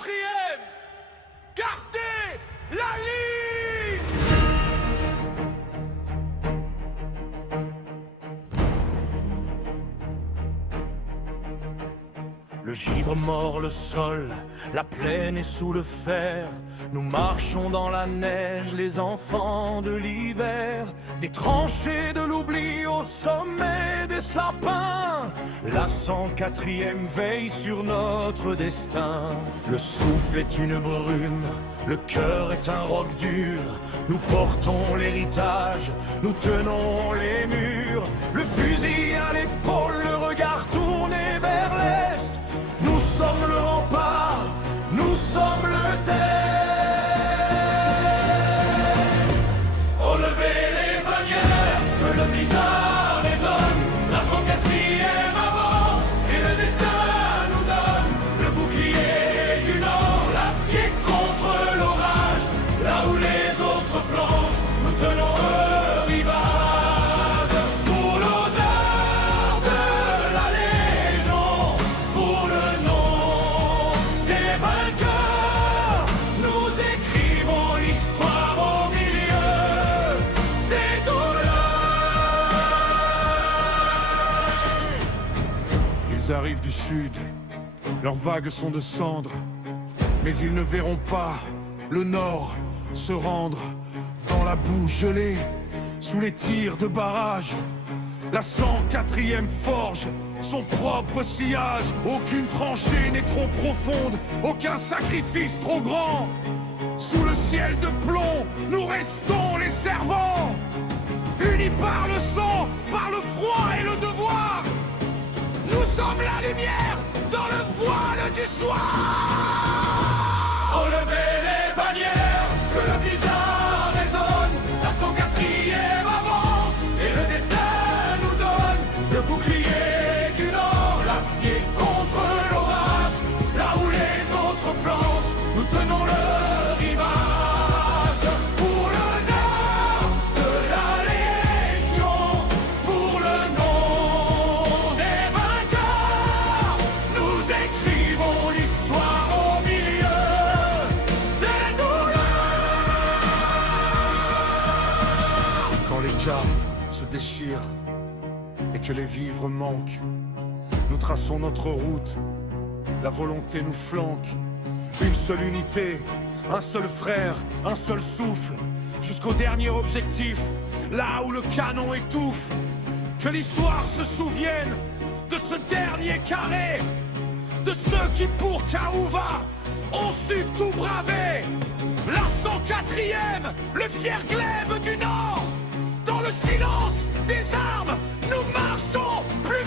104e, gardez la ligne. Le givre mord le sol, la plaine est sous le fer. Nous marchons dans la neige, les enfants de l'hiver. Des tranchées de l'oubli au sommet des sapins. La 104e veille sur notre destin. Le souffle est une brume, le cœur est un roc dur. Nous portons l'héritage, nous tenons les murs. Le fusil à l'épaule, le regard tourné vers l'est. Nous sommes le rempart, nous sommes le terre. Relevez les bannières, que le blizzard résonne. La 104e avance et le destin nous donne le bouclier du nord, l'acier contre l'orage. Là où les autres flanchent, nous tenons le rivage. Pour l'honneur de la Légion, pour le nom des vainqueurs, nous écrivons l'histoire au milieu des douleurs. Ils arrivent du sud, leurs vagues sont de cendres, mais ils ne verront pas le nord se rendre. Dans la boue gelée, sous les tirs de barrage, la 104e forge son propre sillage. Aucune tranchée n'est trop profonde, aucun sacrifice trop grand. Sous le ciel de plomb, nous restons les servants. Unis par le sang, par le froid et le devoir, nous sommes la lumière dans le voile du soir. Relevez les bannières, que le blizzard résonne. La 104e avance et le destin nous donne le bouclier du nord, l'acier contre l'orage. Là où les autres flanchent, nous tenons le rivage. Pour l'honneur de la Légion, pour le nom des vainqueurs, nous écrivons l'histoire au milieu des douleurs. Quand les cartes se déchirent et que les vivres manquent, nous traçons notre route, la volonté nous flanque. Une seule unité, un seul frère, un seul souffle, jusqu'au dernier objectif, là où le canon étouffe. Que l'histoire se souvienne de ce dernier carré, de ceux qui pour Kaouva ont su tout braver. La 104e, le fier glaive du Nord. Dans le silence des armes, nous marchons plus